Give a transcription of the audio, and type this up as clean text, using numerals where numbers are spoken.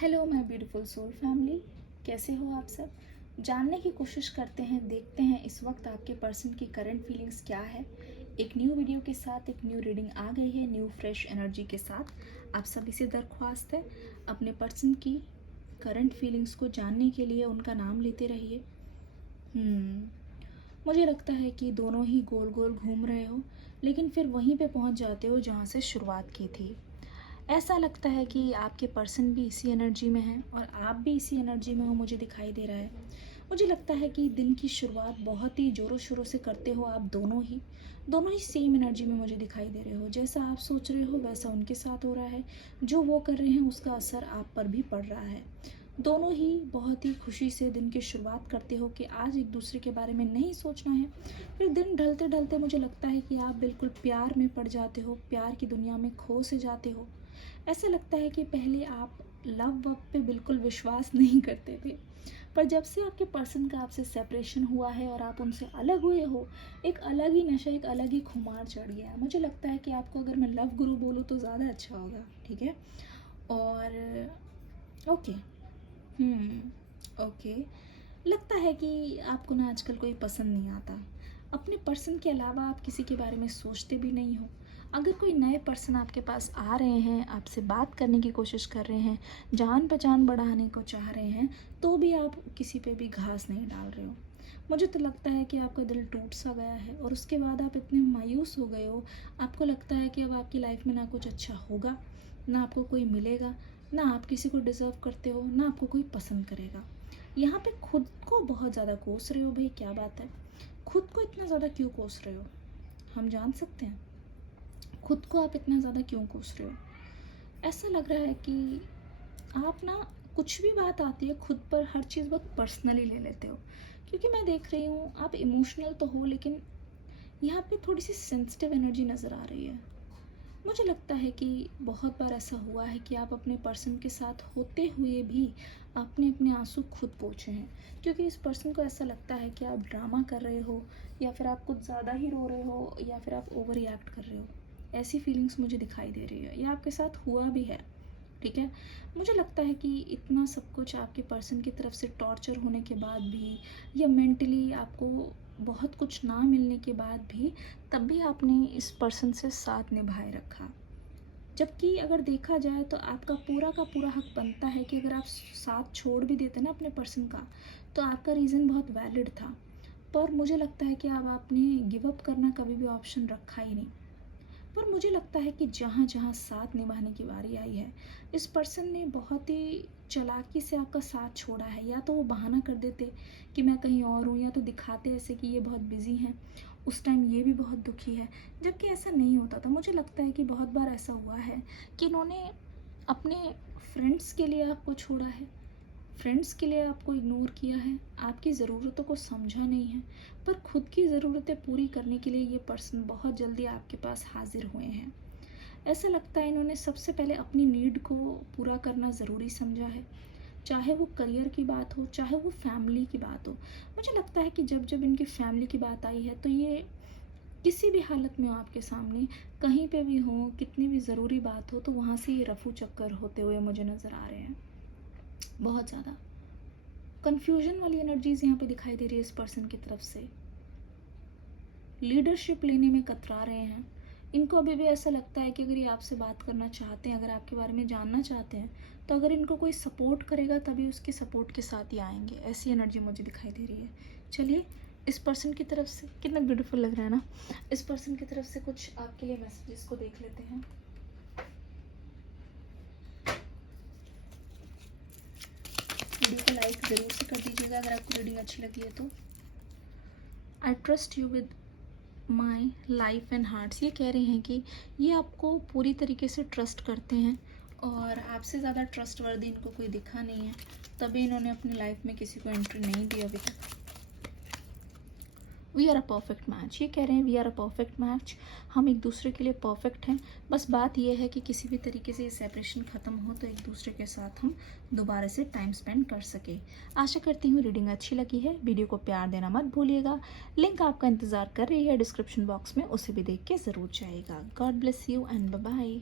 Hello my beautiful soul family, कैसे हो आप सब। जानने की कोशिश करते हैं, देखते हैं इस वक्त आपके पर्सन की करंट फीलिंग्स क्या है। एक न्यू वीडियो के साथ एक न्यू रीडिंग आ गई है, न्यू फ्रेश एनर्जी के साथ। आप सभी से दरख्वास्त है, अपने पर्सन की करंट फीलिंग्स को जानने के लिए उनका नाम लेते रहिए। मुझे लगता है कि दोनों ही गोल गोल घूम रहे हो, लेकिन फिर वहीं पे पहुंच जाते हो जहां से शुरुआत की थी। ऐसा लगता है कि आपके पर्सन भी इसी एनर्जी में है और आप भी इसी एनर्जी में हो, मुझे दिखाई दे रहा है। मुझे लगता है कि दिन की शुरुआत बहुत ही ज़ोरों शोरों से करते हो आप दोनों ही सेम एनर्जी में मुझे दिखाई दे रहे हो। जैसा आप सोच रहे हो वैसा उनके साथ हो रहा है, जो वो कर रहे हैं उसका असर आप पर भी पड़ रहा है। दोनों ही बहुत ही खुशी से दिन की शुरुआत करते हो कि आज एक दूसरे के बारे में नहीं सोचना है। फिर दिन ढलते ढलते मुझे लगता है कि आप बिल्कुल प्यार में पड़ जाते हो, प्यार की दुनिया में खो से जाते हो। ऐसा लगता है कि पहले आप लव वव पे बिल्कुल विश्वास नहीं करते थे, पर जब से आपके पर्सन का आपसे सेपरेशन हुआ है और आप उनसे अलग हुए हो, एक अलग ही नशा, एक अलग ही खुमार चढ़ गया है। मुझे लगता है कि आपको अगर मैं लव गुरु बोलूँ तो ज़्यादा अच्छा होगा, ठीक है। और ओके, ओके, लगता है कि आपको ना आजकल कोई पसंद नहीं आता। अपने पर्सन के अलावा आप किसी के बारे में सोचते भी नहीं हो। अगर कोई नए पर्सन आपके पास आ रहे हैं, आपसे बात करने की कोशिश कर रहे हैं, जान पहचान बढ़ाने को चाह रहे हैं, तो भी आप किसी पे भी घास नहीं डाल रहे हो। मुझे तो लगता है कि आपका दिल टूट सा गया है और उसके बाद आप इतने मायूस हो गए हो। आपको लगता है कि अब आपकी लाइफ में ना कुछ अच्छा होगा, ना आपको कोई मिलेगा, ना आप किसी को डिज़र्व करते हो, ना आपको कोई पसंद करेगा। यहाँ पे खुद को बहुत ज़्यादा कोस रहे हो। भाई क्या बात है, खुद को इतना ज़्यादा क्यों कोस रहे हो, हम जान सकते हैं? खुद को आप इतना ज़्यादा क्यों कोस रहे हो? ऐसा लग रहा है कि आप ना, कुछ भी बात आती है खुद पर, हर चीज़ बहुत पर्सनली ले लेते हो। क्योंकि मैं देख रही हूँ आप इमोशनल तो हो, लेकिन यहाँ पे थोड़ी सी सेंसिटिव एनर्जी नज़र आ रही है। मुझे लगता है कि बहुत बार ऐसा हुआ है कि आप अपने पर्सन के साथ होते हुए भी आपने अपने आंसू खुद पोंछे हैं, क्योंकि इस पर्सन को ऐसा लगता है कि आप ड्रामा कर रहे हो, या फिर आप कुछ ज़्यादा ही रो रहे हो, या फिर आप ओवर रिएक्ट कर रहे हो। ऐसी फीलिंग्स मुझे दिखाई दे रही है, ये आपके साथ हुआ भी है, ठीक है। मुझे लगता है कि इतना सब कुछ आपके पर्सन की तरफ से टॉर्चर होने के बाद भी, या मेंटली आपको बहुत कुछ ना मिलने के बाद भी, तब भी आपने इस पर्सन से साथ निभाए रखा। जबकि अगर देखा जाए तो आपका पूरा का पूरा हक बनता है कि अगर आप साथ छोड़ भी देते ना अपने पर्सन का, तो आपका रीज़न बहुत वैलिड था। पर मुझे लगता है कि अब आपने गिव अप करना कभी भी ऑप्शन रखा ही नहीं। पर मुझे लगता है कि जहाँ जहाँ साथ निभाने की बारी आई है, इस पर्सन ने बहुत ही चालाकी से आपका साथ छोड़ा है। या तो वो बहाना कर देते कि मैं कहीं और हूँ, या तो दिखाते ऐसे कि ये बहुत बिजी हैं, उस टाइम ये भी बहुत दुखी है, जबकि ऐसा नहीं होता था। मुझे लगता है कि बहुत बार ऐसा हुआ है कि इन्होंने अपने फ्रेंड्स के लिए आपको छोड़ा है, फ्रेंड्स के लिए आपको इग्नोर किया है, आपकी ज़रूरतों को समझा नहीं है। पर खुद की ज़रूरतें पूरी करने के लिए ये पर्सन बहुत जल्दी आपके पास हाजिर हुए हैं। ऐसा लगता है इन्होंने सबसे पहले अपनी नीड को पूरा करना ज़रूरी समझा है, चाहे वो करियर की बात हो, चाहे वो फैमिली की बात हो। मुझे लगता है कि जब जब इनकी फैमिली की बात आई है, तो ये किसी भी हालत में हो आपके सामने, कहीं पे भी हो, कितनी भी ज़रूरी बात हो, तो वहाँ से ये रफू चक्कर होते हुए मुझे नज़र आ रहे हैं। बहुत ज़्यादा कन्फ्यूजन वाली एनर्जीज यहाँ पे दिखाई दे रही है इस पर्सन की तरफ से। लीडरशिप लेने में कतरा रहे हैं। इनको अभी भी ऐसा लगता है कि अगर ये आपसे बात करना चाहते हैं, अगर आपके बारे में जानना चाहते हैं, तो अगर इनको कोई सपोर्ट करेगा तभी उसके सपोर्ट के साथ ही आएंगे। ऐसी एनर्जी मुझे दिखाई दे रही है। चलिए, इस पर्सन की तरफ से कितना ब्यूटीफुल लग रहा है ना, इस पर्सन की तरफ से कुछ आपके लिए मैसेजेस को देख लेते हैं। वीडियो को लाइक ज़रूर से कर दीजिएगा अगर आपको रीडिंग अच्छी लगी है तो। I trust you with my life and hearts, ये कह रहे हैं कि ये आपको पूरी तरीके से ट्रस्ट करते हैं और आपसे ज़्यादा ट्रस्टवर्दी इनको कोई दिखा नहीं है, तभी इन्होंने अपनी लाइफ में किसी को एंट्री नहीं दी अभी तक। We are a perfect match, ये कह रहे हैं we are a perfect match, हम एक दूसरे के लिए परफेक्ट हैं। बस बात यह है कि किसी भी तरीके से ये सेपरेशन ख़त्म हो तो एक दूसरे के साथ हम दोबारा से टाइम स्पेंड कर सके। आशा करती हूँ रीडिंग अच्छी लगी है। वीडियो को प्यार देना मत भूलिएगा। लिंक आपका इंतज़ार कर रही है डिस्क्रिप्शन बॉक्स में, उसे भी देख के ज़रूर जाइएगा। God bless you and bye bye.